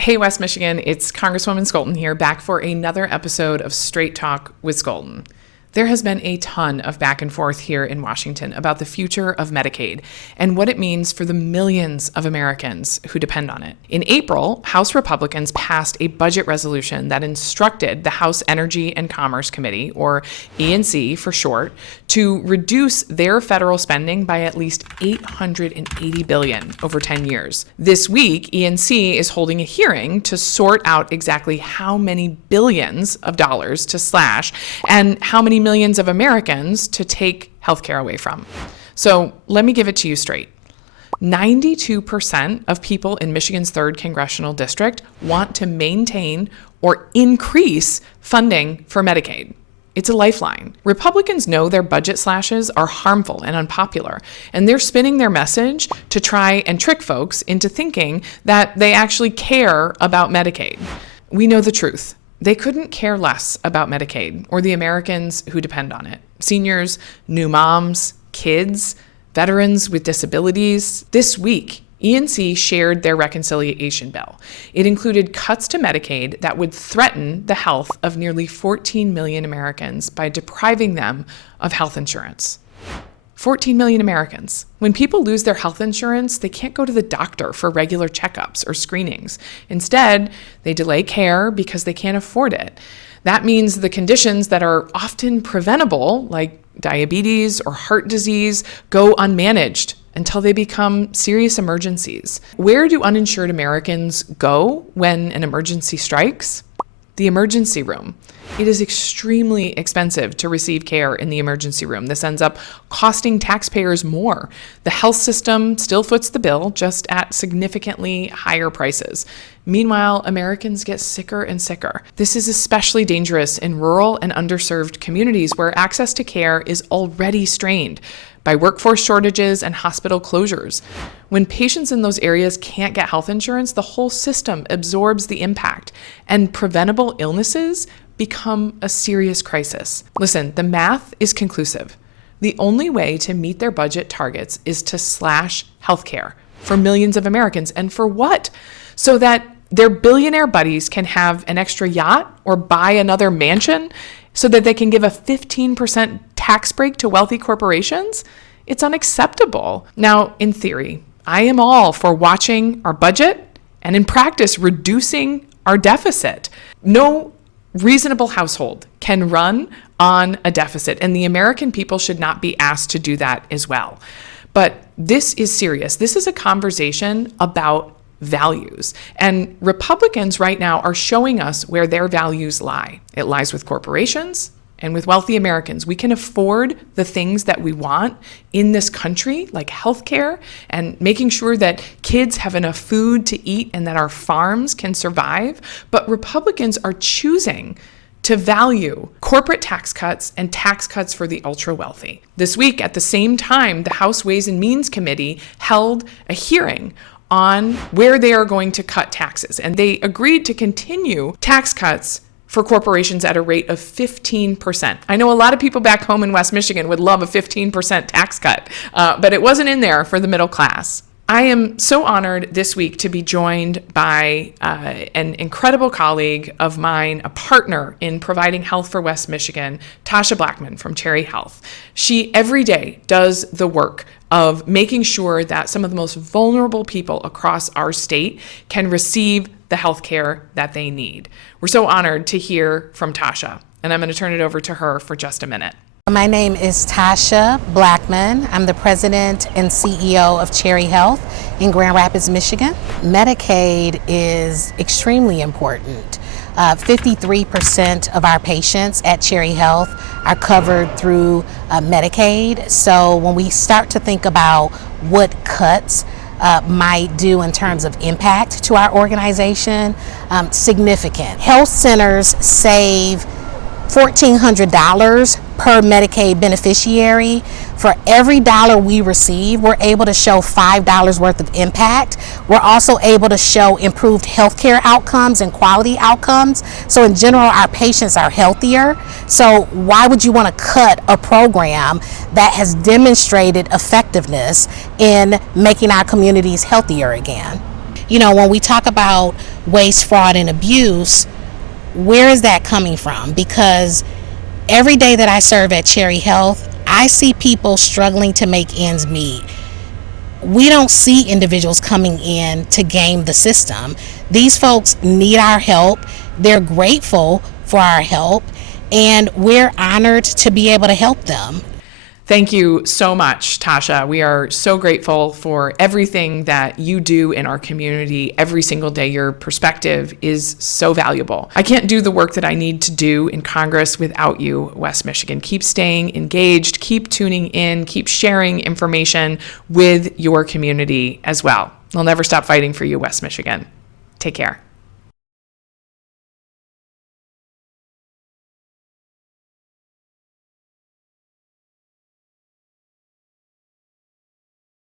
Hey, West Michigan, it's Congresswoman Scholten here, back for another episode of Straight Talk with Scholten. There has been a ton of back and forth here in Washington about the future of Medicaid and what it means for the millions of Americans who depend on it. In April, House Republicans passed a budget resolution that instructed the House Energy and Commerce Committee, or E&C for short, to reduce their federal spending by at least $880 billion over 10 years. This week, E&C is holding a hearing to sort out exactly how many billions of dollars to slash and how many millions of Americans to take healthcare away from. So let me give it to you straight. 92% of people in Michigan's 3rd Congressional District want to maintain or increase funding for Medicaid. It's a lifeline. Republicans know their budget slashes are harmful and unpopular, and they're spinning their message to try and trick folks into thinking that they actually care about Medicaid. We know the truth. They couldn't care less about Medicaid or the Americans who depend on it. Seniors, new moms, kids, veterans with disabilities. This week, E&C shared their reconciliation bill. It included cuts to Medicaid that would threaten the health of nearly 14 million Americans by depriving them of health insurance. 14 million Americans. When people lose their health insurance, they can't go to the doctor for regular checkups or screenings. Instead, they delay care because they can't afford it. That means the conditions that are often preventable, like diabetes or heart disease, go unmanaged until they become serious emergencies. Where do uninsured Americans go when an emergency strikes? The emergency room. It is extremely expensive to receive care in the emergency room. This ends up costing taxpayers more. The health system still foots the bill, just at significantly higher prices. Meanwhile, Americans get sicker and sicker. This is especially dangerous in rural and underserved communities where access to care is already strained by workforce shortages and hospital closures. When patients in those areas can't get health insurance, the whole system absorbs the impact, and preventable illnesses become a serious crisis. Listen, the math is conclusive. The only way to meet their budget targets is to slash healthcare for millions of Americans. And for what? So that their billionaire buddies can have an extra yacht or buy another mansion, so that they can give a 15% tax break to wealthy corporations? It's unacceptable. Now, in theory, I am all for watching our budget and in practice reducing our deficit. No reasonable household can run on a deficit, and the American people should not be asked to do that as well. But this is serious. This is a conversation about values. And Republicans right now are showing us where their values lie. It lies with corporations and with wealthy Americans. We can afford the things that we want in this country, like healthcare and making sure that kids have enough food to eat and that our farms can survive. But Republicans are choosing to value corporate tax cuts and tax cuts for the ultra wealthy. This week, at the same time, the House Ways and Means Committee held a hearing on where they are going to cut taxes. And they agreed to continue tax cuts for corporations at a rate of 15%. I know a lot of people back home in West Michigan would love a 15% tax cut, but it wasn't in there for the middle class. I am so honored this week to be joined by an incredible colleague of mine, a partner in providing health for West Michigan, Tasha Blackman from Cherry Health. She every day does the work of making sure that some of the most vulnerable people across our state can receive the health care that they need. We're so honored to hear from Tasha, and I'm going to turn it over to her for just a minute. My name is Tasha Blackman. I'm the president and CEO of Cherry Health in Grand Rapids, Michigan. Medicaid is extremely important. 53% of our patients at Cherry Health are covered through Medicaid. So when we start to think about what cuts might do in terms of impact to our organization, significant. Health centers save $1,400 per Medicaid beneficiary. For every dollar we receive, we're able to show $5 worth of impact. We're also able to show improved healthcare outcomes and quality outcomes. So in general, our patients are healthier. So why would you want to cut a program that has demonstrated effectiveness in making our communities healthier again? You know, when we talk about waste, fraud, and abuse, where is that coming from? Because every day that I serve at Cherry Health, I see people struggling to make ends meet. We don't see individuals coming in to game the system. These folks need our help. They're grateful for our help, and we're honored to be able to help them. Thank you so much, Tasha. We are so grateful for everything that you do in our community every single day. Your perspective is so valuable. I can't do the work that I need to do in Congress without you, West Michigan. Keep staying engaged, keep tuning in, keep sharing information with your community as well. I'll never stop fighting for you, West Michigan. Take care.